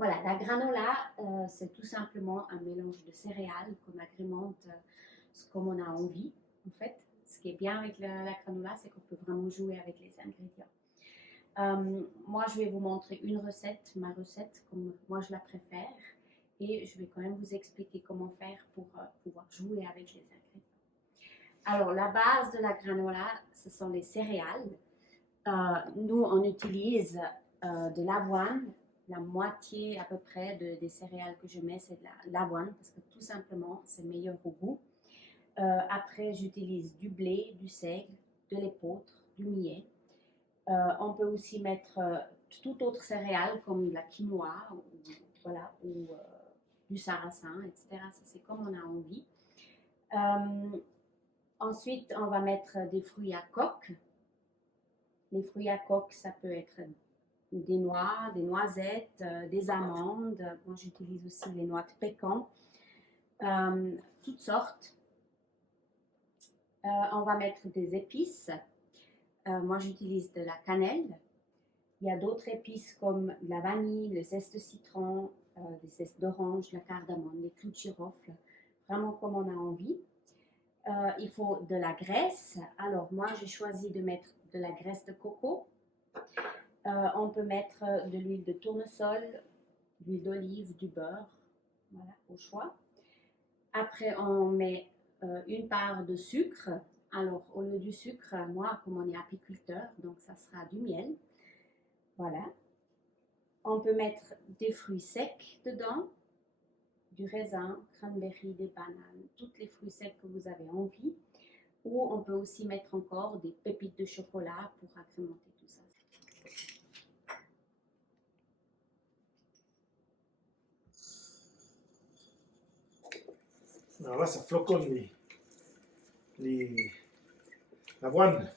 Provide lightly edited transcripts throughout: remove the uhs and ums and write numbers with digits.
Voilà, la granola, c'est tout simplement un mélange de céréales qu'on agrémente comme on a envie, en fait. Ce qui est bien avec la granola, c'est qu'on peut vraiment jouer avec les ingrédients. Moi, je vais vous montrer une recette, ma recette, comme moi je la préfère, et je vais quand même vous expliquer comment faire pour pouvoir jouer avec les ingrédients. Alors, la base de la granola, ce sont les céréales. Nous, on utilise de l'avoine. La moitié à peu près des céréales que je mets, c'est de l'avoine, parce que tout simplement, c'est meilleur au goût. Après, j'utilise du blé, du seigle, de l'épeautre, du millet. On peut aussi mettre toute autre céréale comme la quinoa ou, voilà, ou du sarrasin, etc. Ça, c'est comme on a envie. Ensuite, on va mettre des fruits à coque. Les fruits à coque, ça peut être des noix, des noisettes, des amandes. Moi, j'utilise aussi les noix de pécan. Toutes sortes. On va mettre des épices. Moi, j'utilise de la cannelle. Il y a d'autres épices comme la vanille, le zeste de citron, des zestes d'orange, la cardamome, les clous de girofle, vraiment comme on a envie. Il faut de la graisse. Alors moi, j'ai choisi de mettre de la graisse de coco. On peut mettre de l'huile de tournesol, de l'huile d'olive, du beurre, voilà, au choix. Après, on met une part de sucre. Alors, au lieu du sucre, moi, comme on est apiculteur, donc ça sera du miel. Voilà. On peut mettre des fruits secs dedans, du raisin, cranberry, des bananes, tous les fruits secs que vous avez envie. Ou on peut aussi mettre encore des pépites de chocolat pour agrémenter tout ça. Alors là, ça floconne l'avoine.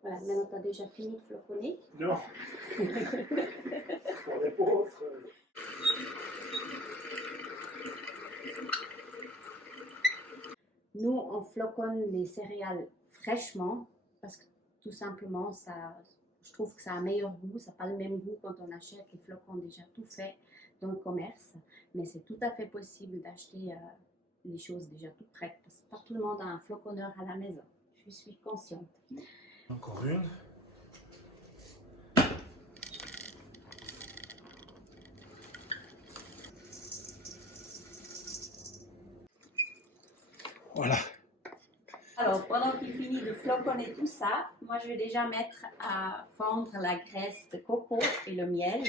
Voilà, maintenant tu as déjà fini de floconner. Non. Pour les pauvres. Nous, on floconne les céréales fraîchement parce que tout simplement, je trouve que ça a un meilleur goût. Ça n'a pas le même goût quand on achète les flocons déjà tout faits dans le commerce. Mais c'est tout à fait possible d'acheter les choses déjà toutes prêtes parce que pas tout le monde a un floconneur à la maison. Je suis consciente. Encore une. Voilà. Alors, pendant qu'il finit de floconner tout ça, moi je vais déjà mettre à fondre la graisse de coco et le miel.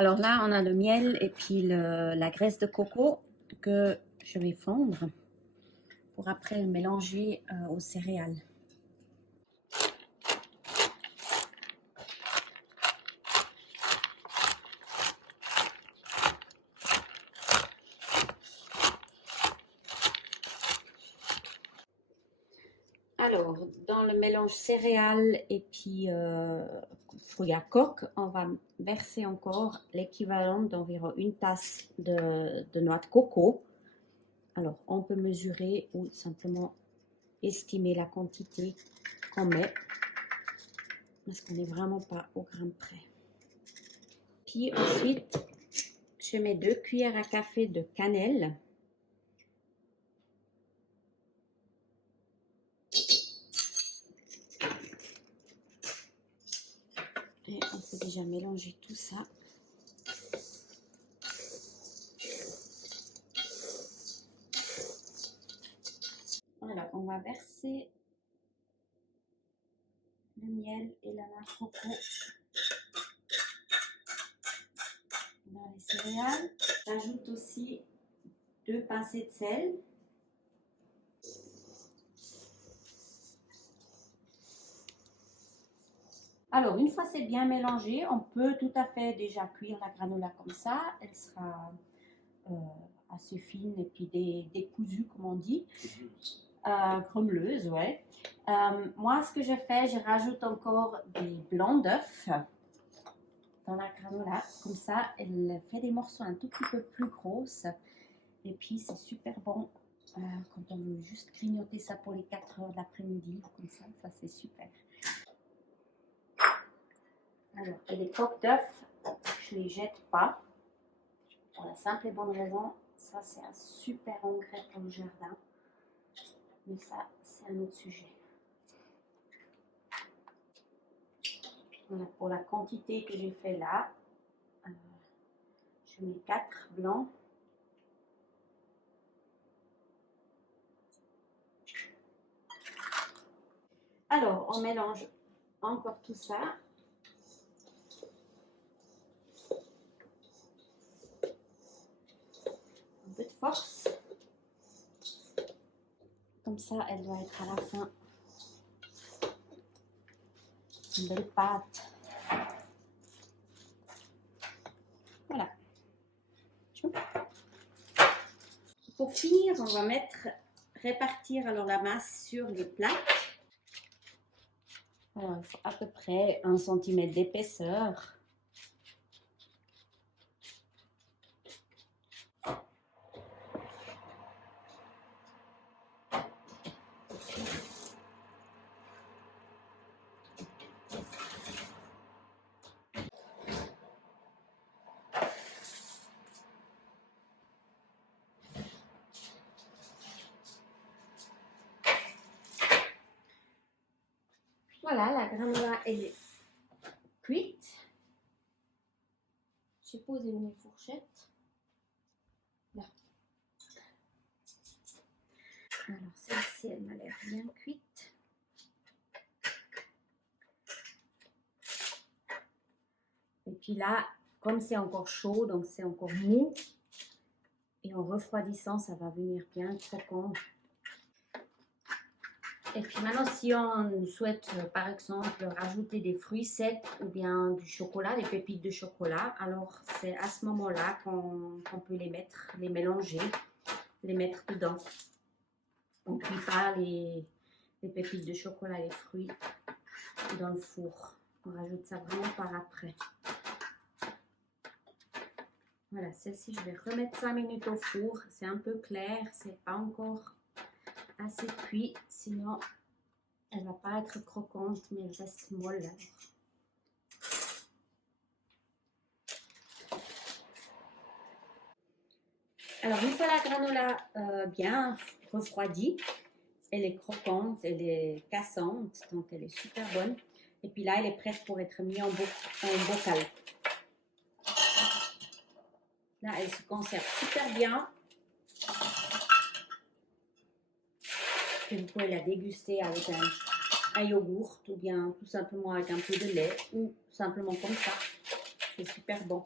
Alors là, on a le miel et puis la graisse de coco que je vais fondre pour après le mélanger aux céréales. Alors, dans le mélange céréales et puis fruits à coque, on va verser encore l'équivalent d'environ une tasse de noix de coco. Alors, on peut mesurer ou simplement estimer la quantité qu'on met parce qu'on n'est vraiment pas au gramme près. Puis ensuite, je mets 2 cuillères à café de cannelle. Et on peut déjà mélanger tout ça. Voilà, on va verser le miel et la noix de coco dans les céréales. J'ajoute aussi 2 pincées de sel. Alors, une fois c'est bien mélangé, on peut tout à fait déjà cuire la granola comme ça. Elle sera assez fine et puis décousue, comme on dit. Crumeleuse, ouais. Moi, ce que je fais, je rajoute encore des blancs d'œufs dans la granola. Comme ça, elle fait des morceaux un tout petit peu plus grosses. Et puis, c'est super bon quand on veut juste grignoter ça pour les 4 heures de l'après-midi. Comme ça c'est super. Alors, et les coques d'œufs, je ne les jette pas. Pour la simple et bonne raison, ça c'est un super engrais pour le jardin. Mais ça, c'est un autre sujet. Voilà, pour la quantité que j'ai fait là, je mets 4 blancs. Alors, on mélange encore tout ça. Un peu de force. Comme ça, elle doit être à la fin une belle pâte. Voilà. Pour finir, on va répartir alors la masse sur les plaques. Alors, il faut à peu près 1 cm d'épaisseur. Voilà, la granola est cuite. J'ai posé mes fourchettes. Là. Alors, celle-ci, elle m'a l'air bien cuite. Et puis là, comme c'est encore chaud, donc c'est encore mou. Et en refroidissant, ça va venir bien croquant. Et puis maintenant, si on souhaite, par exemple, rajouter des fruits secs ou bien du chocolat, des pépites de chocolat, alors c'est à ce moment-là qu'on peut les mélanger, les mettre dedans. On ne cuit pas les pépites de chocolat et les fruits dans le four. On rajoute ça vraiment par après. Voilà, celle-ci, je vais remettre 5 minutes au four. C'est un peu clair, c'est pas encore assez cuit, sinon elle va pas être croquante, mais elle reste molle. Alors, une fois la granola bien refroidie, elle est croquante, elle est cassante, donc elle est super bonne. Et puis là, elle est prête pour être mise en bocal. Là, elle se conserve super bien. Et vous pouvez la déguster avec un yogourt ou bien tout simplement avec un peu de lait ou simplement comme ça. C'est super bon.